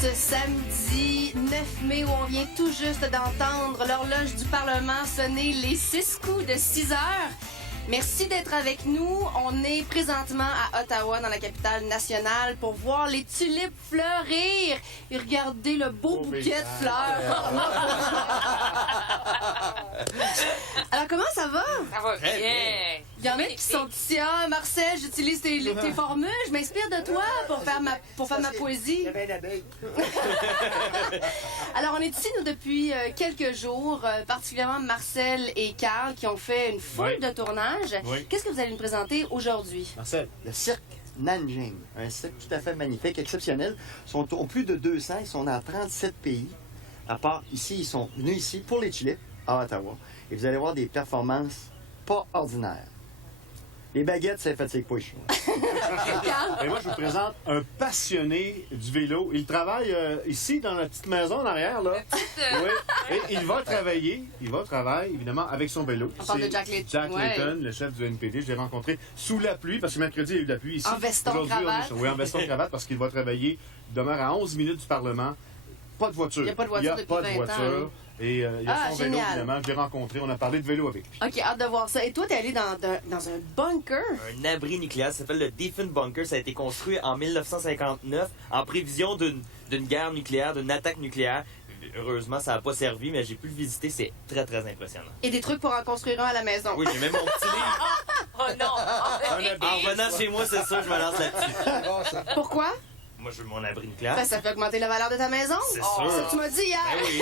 ce samedi 9 mai où on vient tout juste d'entendre l'horloge du Parlement sonner les 6 coups de 6 heures. Merci d'être avec nous. On est présentement à Ottawa, dans la capitale nationale, pour voir les tulipes fleurir et regarder le beau bouquet de fleurs. Alors, comment ça va? Ça va bien. Il y en a qui sont ici. Ah, Marcel, j'utilise tes formules. Je m'inspire de toi pour faire ma poésie. Alors, on est ici, nous, depuis quelques jours, particulièrement Marcel et Carl, qui ont fait une foule de tournages. Oui. Qu'est-ce que vous allez nous présenter aujourd'hui? Marcel. Le cirque Nanjing, un cirque tout à fait magnifique, exceptionnel. Ils sont au plus de 200, ils sont dans 37 pays. À part ici, ils sont venus ici pour les tulipes, à Ottawa. Et vous allez voir des performances pas ordinaires. Les baguettes, ça fatigue pas ici. Et moi, je vous présente un passionné du vélo. Il travaille ici, dans la petite maison en arrière, là. Oui. Et il va travailler, évidemment, avec son vélo. On parle de Jack Layton. Jack Layton, le chef du NPD. Je l'ai rencontré sous la pluie, parce que mercredi, il y a eu de la pluie ici. En veston, Aujourd'hui, cravate. Oui, en veston, cravate, parce qu'il va travailler. Il demeure à 11 minutes du Parlement. Pas de voiture. Il n'y a pas de voiture depuis 20 ans. Et il y a son vélo, génial. évidemment. Je l'ai rencontré. On a parlé de vélo avec lui. OK, hâte de voir ça. Et toi, t'es allé dans un bunker? Un abri nucléaire, ça s'appelle le Defense Bunker. Ça a été construit en 1959 en prévision d'une guerre nucléaire, d'une attaque nucléaire. Heureusement, ça n'a pas servi, mais j'ai pu le visiter. C'est très, très impressionnant. Et des trucs pour en construire un à la maison. Oui, j'ai même mon petit livre. Oh non! En revenant chez moi, c'est ça, je me lance là-dessus. Pourquoi? Moi, je veux mon abri nucléaire. Ben, ça fait augmenter la valeur de ta maison. C'est C'est sûr. ça que tu m'as dit hier. Ben oui.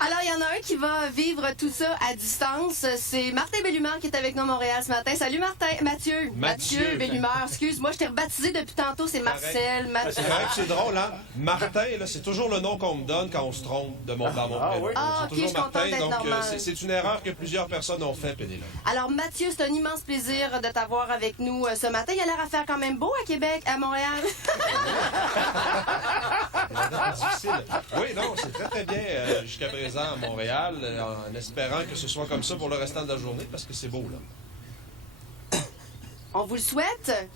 Alors, il y en a un qui va vivre tout ça à distance. C'est Martin Bellumeur qui est avec nous à Montréal ce matin. Salut Martin. Mathieu Bellumeur. Excuse-moi, je t'ai rebaptisé depuis tantôt. C'est Marcel. Mathieu. C'est vrai que c'est drôle, hein? Martin, là, c'est toujours le nom qu'on me donne quand on se trompe dans mon prénom. oui? Ah, C'est ok, je toujours suis contente d'être donc normale. c'est une erreur que plusieurs personnes ont fait, Pénélope. Alors, Mathieu, c'est un immense plaisir de t'avoir avec nous ce matin. Il a l'air à faire quand même beau à Québec, à Montréal. Difficile. Oui, non, c'est très très bien jusqu'à présent à Montréal, en espérant que ce soit comme ça pour le restant de la journée, parce que c'est beau, là. On vous le souhaite.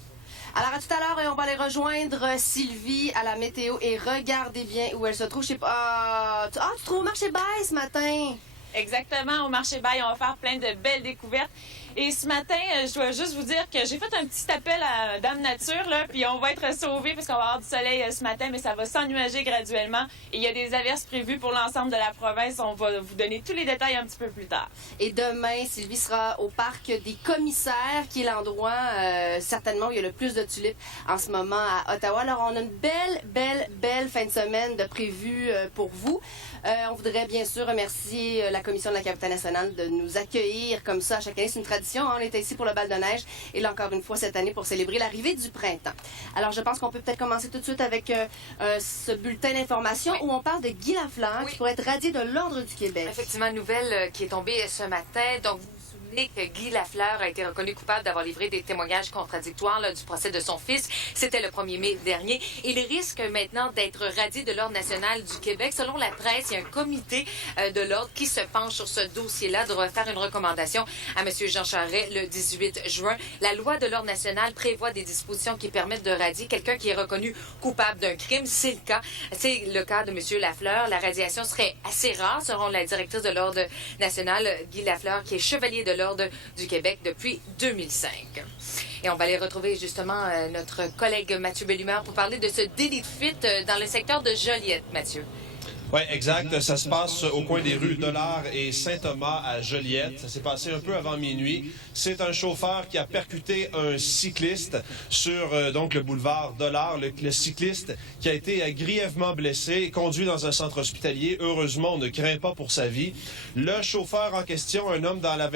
Alors, à tout à l'heure, et on va aller rejoindre Sylvie à la météo. Et regardez bien où elle se trouve. Je sais pas. Tu te trouves au marché Baille ce matin? Exactement, au marché Baille, on va faire plein de belles découvertes. Et ce matin, je dois juste vous dire que j'ai fait un petit appel à Dame Nature, là, puis on va être sauvés parce qu'on va avoir du soleil ce matin, mais ça va s'ennuager graduellement. Et il y a des averses prévues pour l'ensemble de la province. On va vous donner tous les détails un petit peu plus tard. Et demain, Sylvie sera au parc des commissaires, qui est l'endroit certainement où il y a le plus de tulipes en ce moment à Ottawa. Alors, on a une belle fin de semaine de prévu pour vous. On voudrait bien sûr remercier la Commission de la capitale nationale de nous accueillir comme ça à chaque année. C'est une tradition. Hein? On était ici pour le bal de neige et là encore une fois cette année pour célébrer l'arrivée du printemps. Alors je pense qu'on peut peut-être commencer tout de suite avec ce bulletin d'information où on parle de Guy Lafleur qui pourrait être radié de l'Ordre du Québec. Effectivement, nouvelle qui est tombée ce matin. Donc, vous vous souvenez que Guy Lafleur a été reconnu coupable d'avoir livré des témoignages contradictoires du procès de son fils. C'était le 1er mai dernier. Il risque maintenant d'être radié de l'Ordre national du Québec. Selon la presse, il y a un comité de l'Ordre qui se penche sur ce dossier-là, devrait faire une recommandation à M. Jean Charest le 18 juin. La loi de l'Ordre national prévoit des dispositions qui permettent de radier quelqu'un qui est reconnu coupable d'un crime. C'est le cas. C'est le cas de M. Lafleur. La radiation serait assez rare, selon la directrice de l'Ordre national, Guy Lafleur, qui est chevalier de l'Ordre du Québec depuis 2005. Et on va aller retrouver justement notre collègue Mathieu Bellumeur pour parler de ce délit de fuite dans le secteur de Joliette, Mathieu. Oui, exact. Ça se passe au coin des rues Dollard et Saint-Thomas à Joliette. Ça s'est passé un peu avant minuit. C'est un chauffeur qui a percuté un cycliste sur donc le boulevard Dollard. Le cycliste qui a été grièvement blessé et conduit dans un centre hospitalier. Heureusement, on ne craint pas pour sa vie. Le chauffeur en question, un jeune homme dans la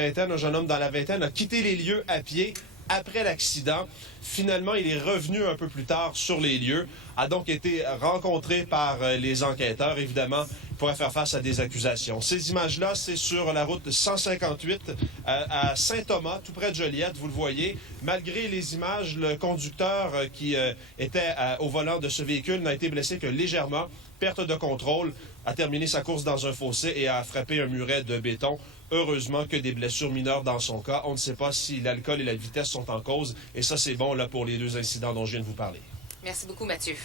vingtaine, a quitté les lieux à pied après l'accident. Finalement, il est revenu un peu plus tard sur les lieux, a donc été rencontré par les enquêteurs. Évidemment, il pourrait faire face à des accusations. Ces images-là, c'est sur la route 158 à Saint-Thomas, tout près de Joliette, vous le voyez. Malgré les images, le conducteur qui était au volant de ce véhicule n'a été blessé que légèrement. Perte de contrôle, a terminé sa course dans un fossé et a frappé un muret de béton. Heureusement que des blessures mineures dans son cas. On ne sait pas si l'alcool et la vitesse sont en cause. Et ça, c'est bon là pour les deux incidents dont je viens de vous parler. Merci beaucoup, Mathieu.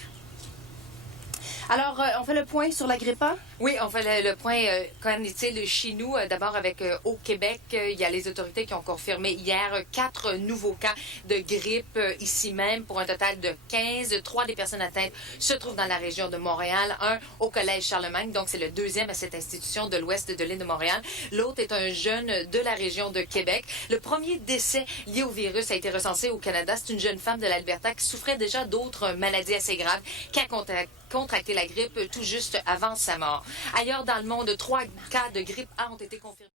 Alors, on fait le point sur la grippe A? Oui, on fait le point. Qu'en est-il chez nous? D'abord, avec au Québec, il y a les autorités qui ont confirmé hier 4 nouveaux cas de grippe ici même pour un total de 15. 3 des personnes atteintes se trouvent dans la région de Montréal. Un au Collège Charlemagne, donc c'est le deuxième à cette institution de l'ouest de l'île de Montréal. L'autre est un jeune de la région de Québec. Le premier décès lié au virus a été recensé au Canada. C'est une jeune femme de l'Alberta qui souffrait déjà d'autres maladies assez graves, qui a contracté la grippe tout juste avant sa mort. Ailleurs dans le monde, 3 cas de grippe A ont été confirmés.